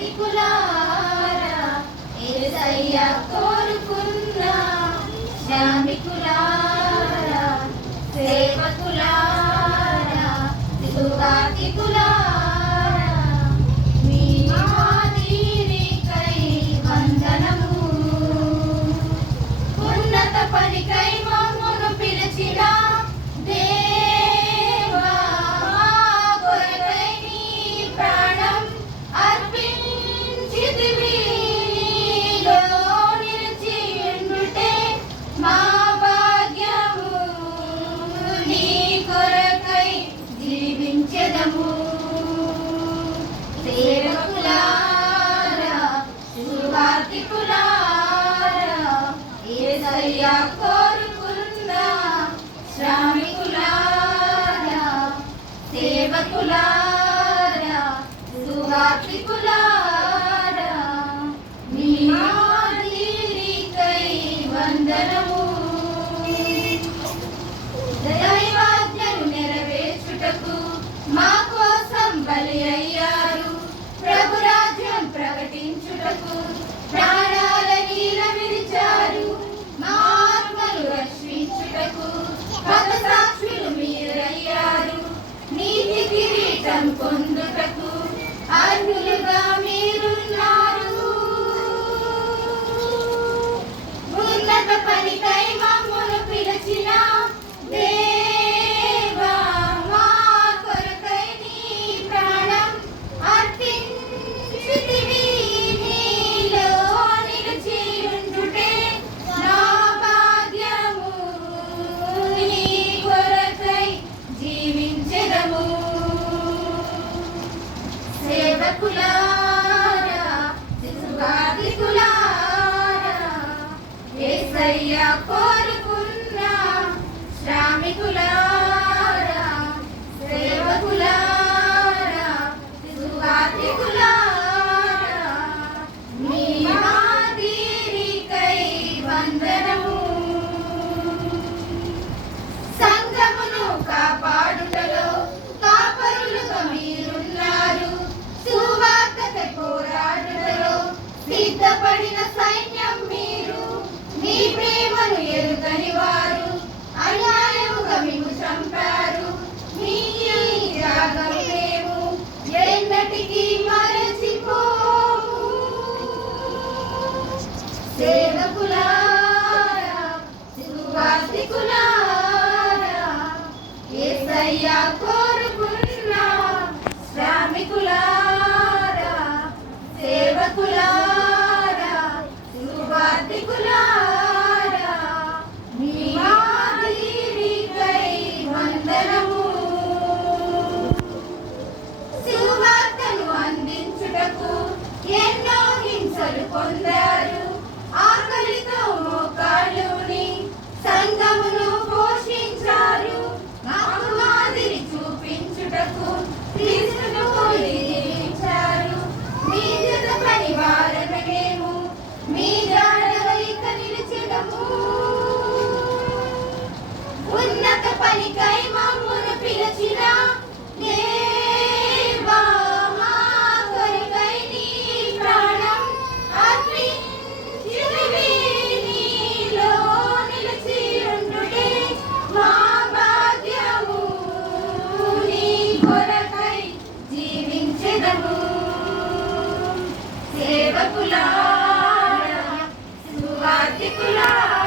సువార్తికులారా యేసయ్య కోరుకున్న శ్రామికులారా సేవకులారా సువార్తికులారా మీ మాదిరికై వందనము ఉన్నత పనికై మమ్మును పిలిచిన దేవా కొరకై నీ ప్రాణం అర్పించితివి నీలో నిలిచి ఉండుటే మా భాగ్యము నీ కొరకై జీవించెదము సేవకులారా సువార్తికులారా యేసయ్య కోరుకున్న శ్రామికులారా సేవకులారా సువార్తికులారా మీ మాదిరికై వందనము దైవాజ్ఞను నెరవేర్చుటకు మా కోసం బలి అయ్యారు ప్రభు రాజ్యం ప్రకటించుటకు ప్రాణాలనీల విడిచారు మా ఆత్మలు రక్షించుటకు హత సాక్షులు మీరయ్యారు నీతి కిరీటం పొందుటకు అర్హులుగా మీరున్నారు ఉన్నత పనికై మమ్మును పిలిచిన దేవా మా కొరకై నీ ప్రాణం అర్పించితివి నీలో నిలిచి ఉండుటే నా భాగ్యము నీ కొరకై జీవించెదము సేవకులారా సువార్తికులారా యేసయ్య కోరుకున్న శ్రామికులారా సేవకులారా సువార్తికులారా మీ మాదిరికై వందనము సంఘమును కాపాడుటలో కాపరులుగా మీరున్నారు సువార్తకై పోరాడుటలో సిద్ధపడిన సైన్యం మీరు మీ ప్రేమను ఎరుగని వారు అన్యాయముగా మేము చంపారు మీ త్యాగం మేము ఎన్నటికీ మరచిపోము సేవకులారా సువార్తికులారా యేసయ్య కోరుకున్న శ్రామికులారా సేవకులారా సువార్తికులారా మీ మాదిరికై వందనము సువార్తను అందించుటకు ఎన్నో హింసలు పొందారు ఆకలితో మోకాళ్ళుని సంఘమును పోషించారు మాకు మాదిరి చూపించుటకు క్రీస్తును జీవించారు మీ జత పరివారమేము మీ జాడవైక నిలిచెదము ఉన్నత పనికై మమ్మును పిలిచిన దేవా మా కొరకై నీ ప్రాణం అర్పించితివి నీలో నిలిచి ఉండుటే మా భాగ్యము నీ కొరకై జీవించెదము సేవకులారా సువార్తికులారా